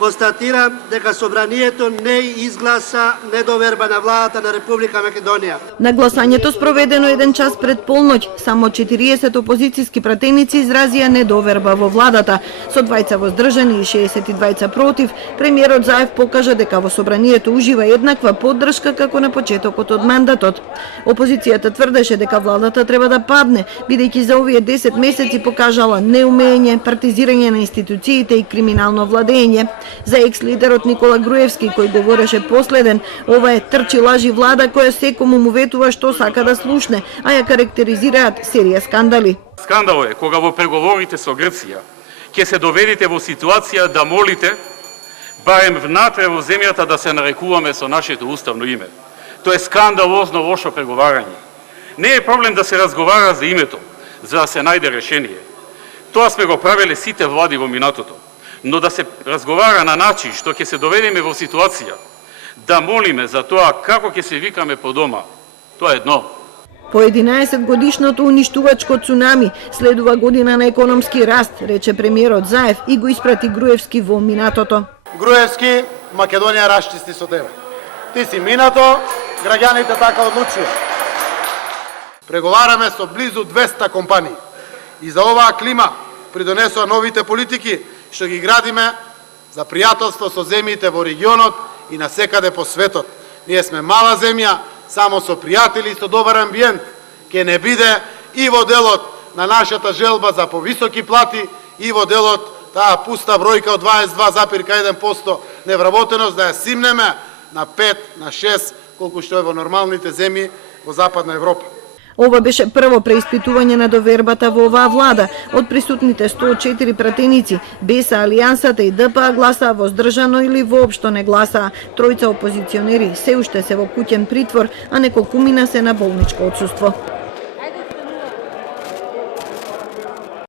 констатирам дека собранието не изгласа недоверба на владата на Република Македонија. На гласањето спроведено 1 час пред полноќ, само 40 опозицијски пратеници изразија недоверба во владата, со 2 воздржани и 62 против. Премиерот Заев покажа дека во собранието ужива еднаква поддршка како на почетокот од мандатот. Опозицијата тврдеше дека владата треба да падне, бидејќи за овие 10 месеци покажала неумење, партизирање на институциите и криминално владење. За екс-лидерот Никола Груевски, кој говореше последен, ова е трчи лажи влада која секому му ветува што сака да слушне, а ја карактеризираат серија скандали. Скандал е кога во преговорите со Грција ќе се доведете во ситуација да молите барем внатре во земјата да се нарекуваме со нашето уставно име. Тоа е скандалозно лошо преговарање. Не е проблем да се разговара за името, за да се најде решение. Тоа сме го правеле сите влади во минатото. Но да се разговара на начин што ќе се доведеме во ситуација да молиме за тоа како ќе се викаме по дома, тоа е едно. По 11 годишното уништувачко цунами следува година на економски раст, рече премиерот Заев и го испрати Груевски во минатото. Груевски, Македонија расчисти со тебе. Ти си минато, граѓаните така одлучија. Преговараме со близу 200 компании. И за оваа клима придонесоа новите политики што ги градиме за пријателство со земјите во регионот и насекаде по светот. Ние сме мала земја, само со пријатели и со добар амбиент ќе не биде и во делот на нашата желба за повисоки плати и во делот таа пуста бројка од 22,1% невработеност да ја симнеме на 5, на 6, колку што е во нормалните земји во Западна Европа. Ова беше прво преиспитување на довербата во оваа влада. Од присутните 104 пратеници, БЕСА, Алијансата и ДПА гласаа воздржано или воопшто не гласаа. Тројца опозиционери се уште се во куќен притвор, а неколкумина се на болничко отсуство.